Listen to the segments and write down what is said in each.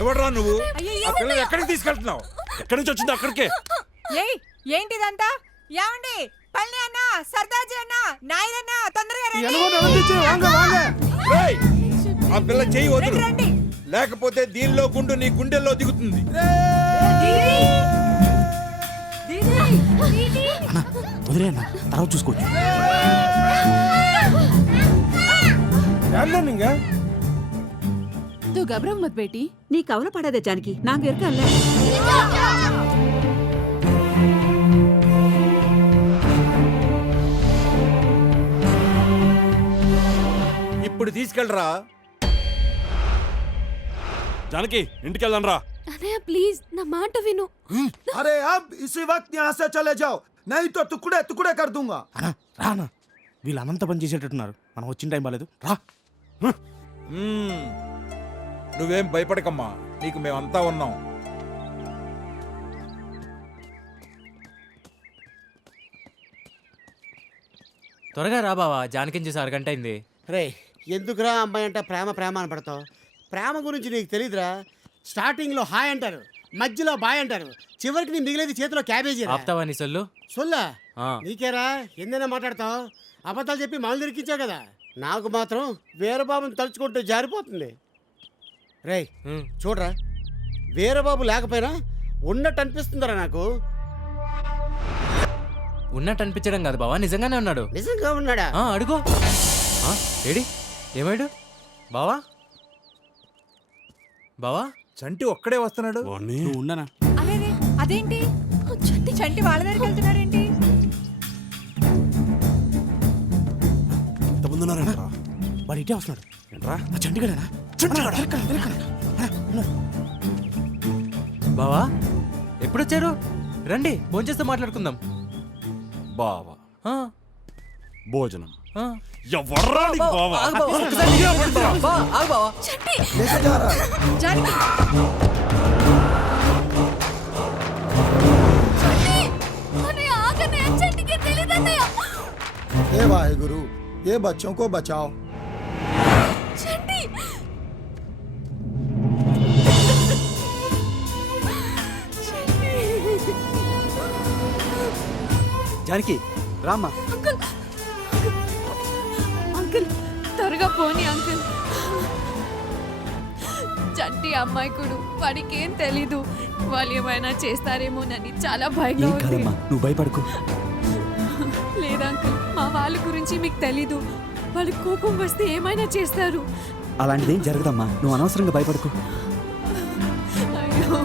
ఎవడ్రా నువ్వు? ఎక్కడికి తీసుకెళ్తున్నావు? ఎక్కడి నుంచి వచ్చింది అక్కడికే? ఏంటిదంతా? ఏమండి? పల్లి అన్న, సర్దాజీ అన్న, నాయర్ అన్న, తొందరగా ఆ పిల్ల చెయ్యి వదులు, లేకపోతే దీనిలో గుండు నీ గుండెల్లో దిగుతుంది. తర్వాత చూసుకోవచ్చు. तू घबरा मत बेटी. नी कवल पड़े जानकी नांग इरुक्कल्ल. ఇప్పుడు తీసుకెళ్ళరా जानकी इंटिकी వెళ్దాం రా. अनया प्लीज ना మాట విను. अरे अब इसी वक्त यहाँ से चले जाओ नहीं तो टुकड़े टुकड़े कर दूंगा. అన్నా రానా, వీళ్ళు అనంత పని చేసేటట్టున్నారు. మనం వచ్చిన టైం బాలేదు, రా. నువ్వేం భయపడకమ్మా, నీకు మేమంతా ఉన్నాం. త్వరగా రా బావా, జానకిని చూసి అరగంట అయింది. రే ఎందుకురా అమ్మాయి అంటే ప్రేమ ప్రేమ అని పడతావు? ప్రేమ గురించి నీకు తెలీదురా. స్టార్టింగ్లో హాయ్ అంటారు, మధ్యలో బాయ్ అంటారు, చివరికి నీ మిగిలేది చేతిలో క్యాబేజీ. ఆపుతావా నీ సొల్లు? సొల్లా నీకేరా? ఎందైనా మాట్లాడతావు? అబద్ధాలు చెప్పి మళ్ళీ దొరికించావు కదా. నాకు మాత్రం వీరబాబుని తలుచుకుంటూ జారిపోతుంది. రే చూడరా, వీరబాబు లేకపోయినా ఉన్నట్టు అనిపిస్తుందరా నాకు. ఉన్నట్టు అనిపించడం కాదు బావా, నిజంగానే ఉన్నాడు. నిజంగా ఉన్నాడా? అడుగు. ఏడి ఏమాడు బావా? బావా చంటి ఒక్కడే వస్తున్నాడు. ఉండనా? అదేంటి చంటి వాళ్ళ దగ్గరికి వెళ్తున్నాడేంటి? ఎంతమంది వాడు ఇటే వస్తున్నాడు. చంటిగడనా? బావా ఎప్పుడొచ్చారు? రండి భోంచేస్తే మాట్లాడుకుందాం. బావా భోజనం చంటి हे वाहेगुरु, ये बच्चों को बचाओ. चंटी జానకి రామ్మా. అంకుల్ అంకుల్ త్వరగా పోనీ అంకుల్. చంటి అమ్మాయికుడు, వాడికి ఏం తెలీదు. వాళ్ళు ఏమైనా చేస్తారేమోనని చాలా భయంగా ఉంది. నువ్వు భయపడకు. లేదా అంకుల్, మా వాళ్ళ గురించి మీకు తెలీదు. వాళ్ళకి కోపం వస్తే ఏమైనా చేస్తారు. అలాంటిదేం జరగదమ్మా, నువ్వు అనవసరంగా భయపడకు. అయ్యో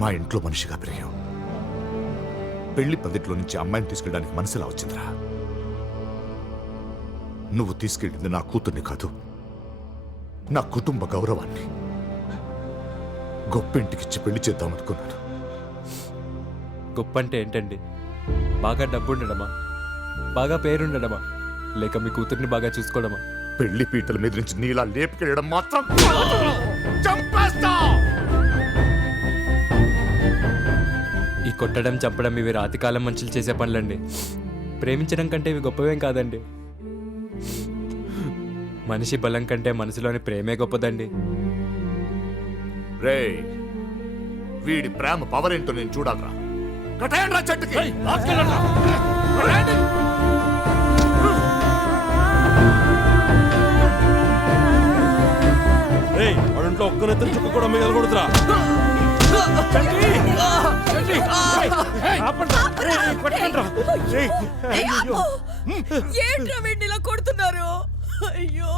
మా ఇంట్లో మనిషిగా పెరిగావు. పెళ్లి పందిట్లో నుంచి అమ్మాయిని తీసుకెళ్ళడానికి మనసులా వచ్చిందిరా. నువ్వు తీసుకెళ్ళింది నా కూతుర్ని కాదు, నా కుటుంబ గౌరవాన్ని. గొప్పింటికిచ్చి పెళ్లి చేద్దామనుకున్నాను. గొప్ప అంటే ఏంటండి? బాగా డబ్బు ఉండడమా, బాగా పేరుండడమా, లేక మీ కూతుర్ని బాగా చూసుకోవడమా? పెళ్లి పీటల మీద నుంచి నీలా లేపుకెళ్ళడం మాత్రం చంపేస్తా. ఈ కొట్టడం చంపడం ఇవి రాతికాలం మనుషులు చేసే పనులండి. ప్రేమించడం కంటే ఇవి గొప్పవేం కాదండి. మనిషి బలం కంటే మనసులోని ప్రేమే గొప్పదండి. రే వీడి ప్రేమ పవర్ ఏంటో నేను చూడాలరా. కట్టేయండిరా చెట్టుకి. వాడింట్లో ఒక్కరిద్దరు చుక్క కూడా మిగలకూడదురా. ఏంట్రా వీడిని ఇలా కొడుతున్నారు? అయ్యో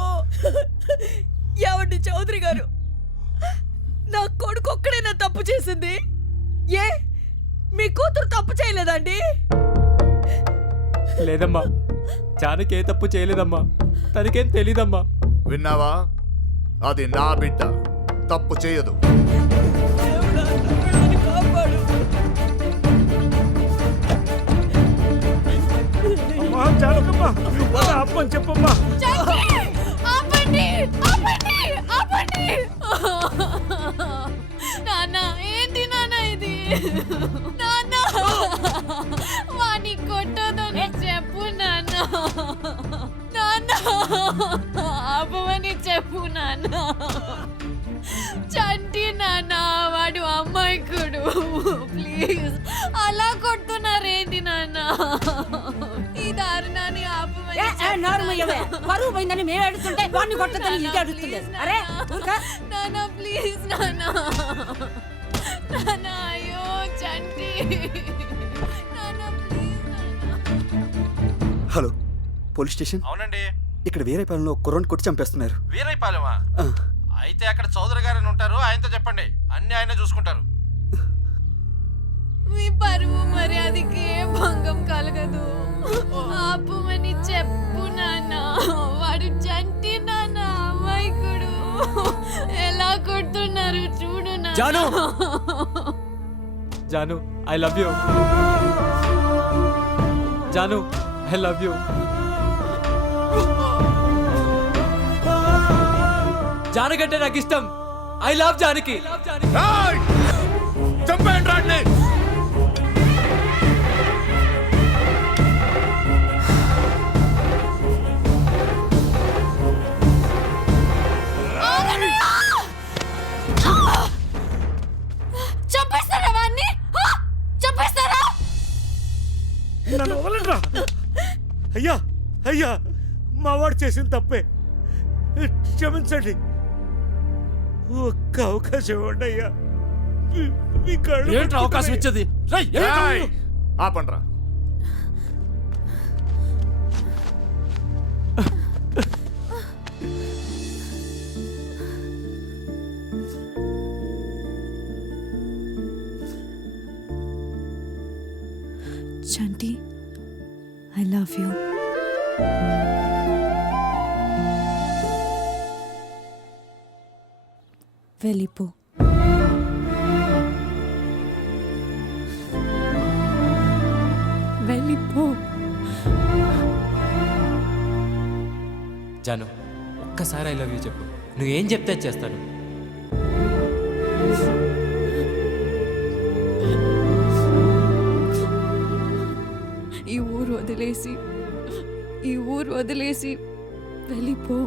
ఏమండి చౌదరి గారు, నా కొడుకు ఒక్కడైనా తప్పు చేసింది? ఏ మీ కూతురు తప్పు చేయలేదండి? లేదమ్మా, జానకి ఏ తప్పు చేయలేదమ్మా, తనకేం తెలీదమ్మా. విన్నావా? అది నా బిడ్డ, తప్పు చేయదు. చెప్పమ్మా. నాన్న వాణ్ణి కొట్టదని చెప్పు నాన్న. నాన్న ఆపమని చెప్పు నాన్న. చంటి నాన్న వాడు అమ్మాయికుడు. ప్లీజ్ అలా కొడుతున్నారేంటి నాన్న? ఈ దారుణాన్ని ఆపమని పరువు పోయిందని మేము అడుగుతుంటే వాడిని కొట్టదని ఇది అడుగుతుంది. అరే ఊరుకా. నాన్న ప్లీజ్ నాన్న. నాన్న అయ్యో చంటి. నాన్న ప్లీజ్ నాన్న. Hello police station. అవునండి. ఇక్కడ వేరే పాలనలో కుర్రోని కొట్టి చంపేస్తున్నారు. వీరైపాలెమా? ఆ, అయితే అక్కడ చౌదరి గారని ఉంటారు, ఆయనతో చెప్పండి, అన్ని ఆయన చూసుకుంటారు. మీ పరువు మర్యాదకి ఏ భంగం కలగదు. ఆపుమని చెప్పు నాన్న. వాడు చంటి నాన్న అమాయకుడు. ఎలా కొడుతున్నారు చూడు నాన్న. Jaanu Jaanu I love you. Jaanu I love you. జానకంటే నాకు ఇష్టం. I love Janaki. చంపేయండి రాడ్ని. చంపేస్తారా వాణ్ణి? చంపేస్తారా? నన్ను వదలండిరా. అయ్యా అయ్యా మా వాడు చేసిన తప్పే, క్షమించండి. ఒక్క అవకాశం ఇవ్వండి అయ్యా. మీ కళ్ళు ఏంటి అవకాశం ఇచ్చేది? ఆపండ్రా. చంటి ఐ లవ్ యూ. వెళ్ళిపో. వెళ్ళిపో. జాను ఒక్కసారి ఐ లవ్ యూ చెప్పు. నువ్వేం చెప్తే చేస్తాను. ఈ ఊరు వదిలేసి వెళ్ళిపో.